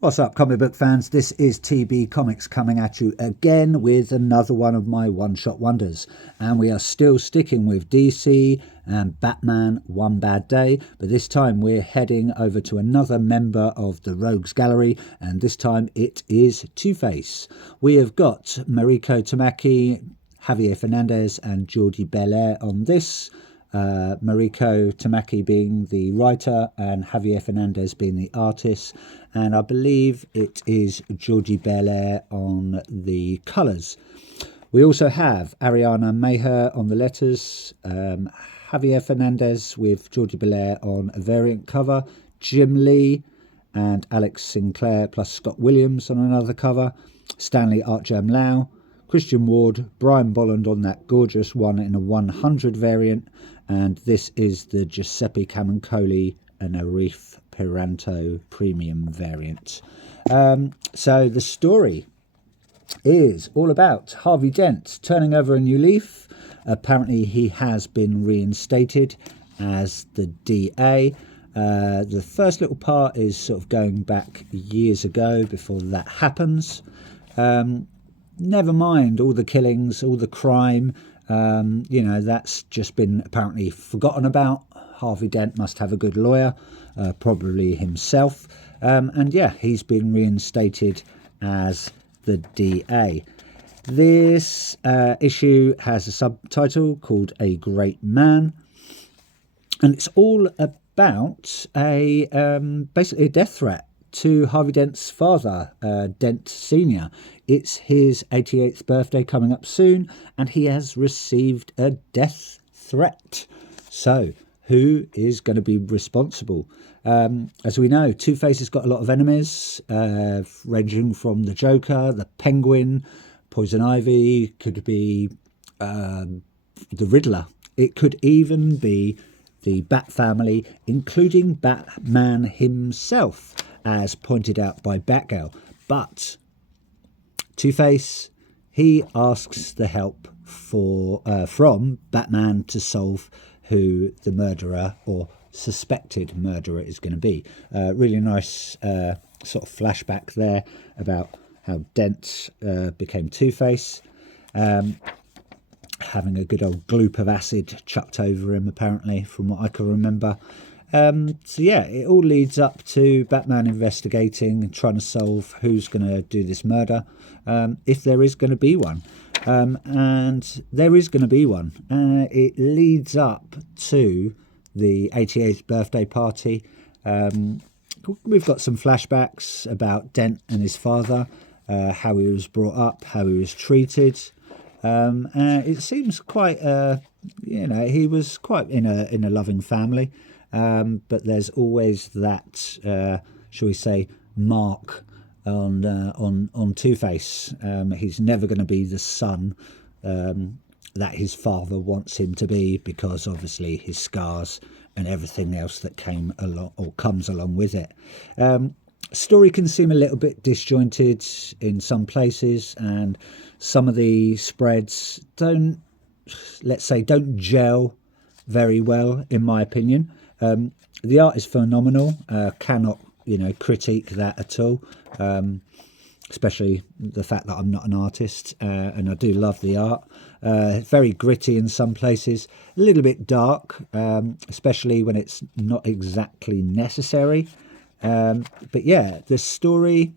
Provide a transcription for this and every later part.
What's up, comic book fans? This is TB Comics coming at you again with another one of my one-shot wonders. And we are still sticking with DC and Batman One Bad Day, but this time we're heading over to another member of the Rogues Gallery, and this time it is Two-Face. We have got Mariko Tamaki, Javier Fernandez and Jordi Belair on this. Mariko Tamaki being the writer and Javier Fernandez being the artist, and I believe it is Jordi Belair on the colours. We also have Ariana Meher on the letters, Javier Fernandez with Jordi Belair on a variant cover, Jim Lee and Alex Sinclair plus Scott Williams on another cover, Stanley Artgerm Lau, Christian Ward, Brian Bolland on that gorgeous one in a 100 variant, and this is the Giuseppe Camuncoli and Arif Piranto premium variant. So the story is all about Harvey Dent turning over a new leaf. Apparently he has been reinstated as the DA. The first little part is sort of going back years ago before that happens. Never mind all the killings, all the crime, that's just been apparently forgotten about. Harvey Dent must have a good lawyer, probably himself. And yeah, he's been reinstated as the DA. This issue has a subtitle called A Great Man, and it's all about basically a death threat to Harvey Dent's father, Dent Sr. It's his 88th birthday coming up soon, and he has received a death threat. So, who is going to be responsible? As we know, Two-Face has got a lot of enemies, ranging from the Joker, the Penguin, Poison Ivy, could be the Riddler. It could even be the Bat family, including Batman himself, as pointed out by Batgirl. But Two-Face, he asks the help from Batman to solve who the murderer or suspected murderer is going to be. Really nice sort of flashback there about how Dent became Two-Face, having a good old gloop of acid chucked over him, apparently, from what I can remember. So yeah, it all leads up to Batman investigating and trying to solve who's going to do this murder, if there is going to be one. And there is going to be one. It leads up to the 88th birthday party. We've got some flashbacks about Dent and his father, how he was brought up, how he was treated. It seems quite, he was quite in a loving family. But there's always that, shall we say, mark on Two-Face. He's never going to be the son that his father wants him to be, because obviously his scars and everything else that came along or comes along with it. Story can seem a little bit disjointed in some places, and some of the spreads don't gel very well, in my opinion. The art is phenomenal. Cannot critique that at all, especially the fact that I'm not an artist, and I do love the art. Very gritty in some places, a little bit dark, especially when it's not exactly necessary. But yeah, the story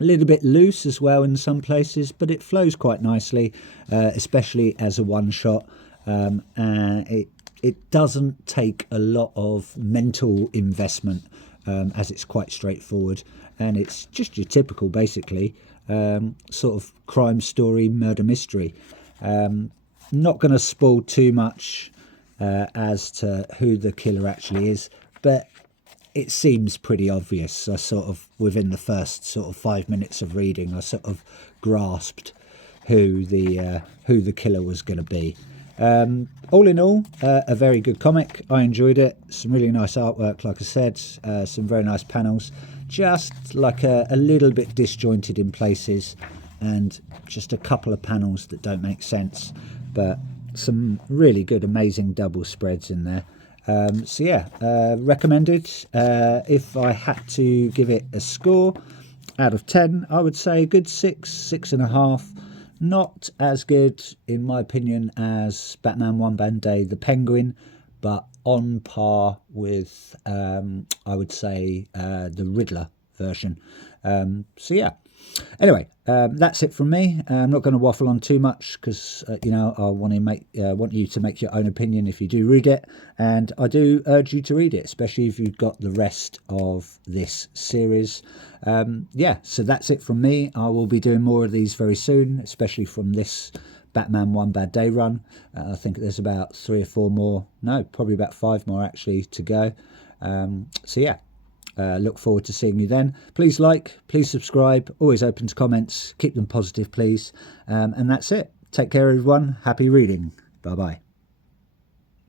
a little bit loose as well in some places, but it flows quite nicely, especially as a one shot. It doesn't take a lot of mental investment, as it's quite straightforward, and it's just your typical, basically, sort of crime story, murder mystery. Not going to spoil too much as to who the killer actually is, but it seems pretty obvious. I sort of, within the first sort of 5 minutes of reading, I sort of grasped who the killer was going to be. All in all, a very good comic. I enjoyed it. Some really nice artwork, like I said, some very nice panels, just like a little bit disjointed in places, and just a couple of panels that don't make sense, but some really good, amazing double spreads in there. So yeah, recommended. If I had to give it a score out of 10, I would say a good 6.5. Not as good, in my opinion, as Batman One Bad Day, The Penguin, but on par with, I would say, the Riddler version. So yeah. Anyway, that's it from me. I'm not going to waffle on too much because I want you to make your own opinion if you do read it, and I do urge you to read it, especially if you've got the rest of this series. Yeah, so that's it from me. I will be doing more of these very soon, especially from this Batman One Bad Day run. I think there's about 3 or 4 more. No, probably about 5 more actually to go. So yeah. Look forward to seeing you then. Please like, please subscribe, always open to comments, keep them positive please, and that's it. Take care everyone, happy reading, bye bye.